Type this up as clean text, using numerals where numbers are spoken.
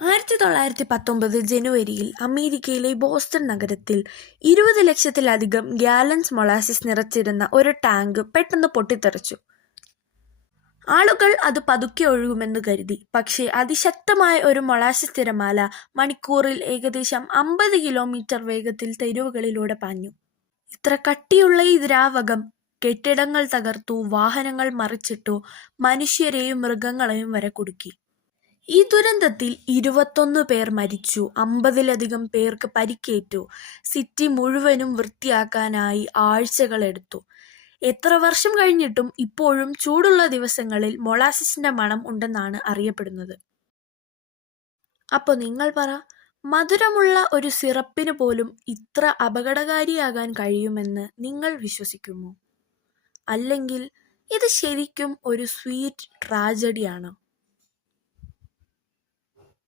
1919 ജനുവരിയിൽ അമേരിക്കയിലെ ബോസ്റ്റൺ നഗരത്തിൽ 20 ലക്ഷത്തിലധികം ഗ്യാലൻസ് മൊളാസിസ് നിറച്ചിരുന്ന ഒരു ടാങ്ക് പെട്ടെന്ന് പൊട്ടിത്തെറിച്ചു. ആളുകൾ അത് പതുക്കെ ഒഴുകുമെന്ന് കരുതി. പക്ഷേ അതിശക്തമായ ഒരു മൊളാസിസ് തിരമാല മണിക്കൂറിൽ ഏകദേശം 50 കിലോമീറ്റർ വേഗത്തിൽ തെരുവുകളിലൂടെ പാഞ്ഞു. ഇത്ര കട്ടിയുള്ള ഈ ദ്രാവകം കെട്ടിടങ്ങൾ തകർത്തു, വാഹനങ്ങൾ മറിച്ചിട്ടു, മനുഷ്യരെയും മൃഗങ്ങളെയും വരെ കുടുക്കി. ഈ ദുരന്തത്തിൽ 21 പേർ മരിച്ചു, 50-ലധികം പേർക്ക് പരിക്കേറ്റു. സിറ്റി മുഴുവനും വൃത്തിയാക്കാനായി ആഴ്ചകളെടുത്തു. എത്ര വർഷം കഴിഞ്ഞിട്ടും ഇപ്പോഴും ചൂടുള്ള ദിവസങ്ങളിൽ മൊളാസിസിന്റെ മണം ഉണ്ടെന്നാണ് അറിയപ്പെടുന്നത്. അപ്പോൾ നിങ്ങൾ പറ, മധുരമുള്ള ഒരു സിറപ്പിന് പോലും ഇത്ര അപകടകാരിയാകാൻ കഴിയുമെന്ന് നിങ്ങൾ വിശ്വസിക്കുമോ? അല്ലെങ്കിൽ ഇത് ശരിക്കും ഒരു സ്വീറ്റ് ട്രാജഡിയാണോ?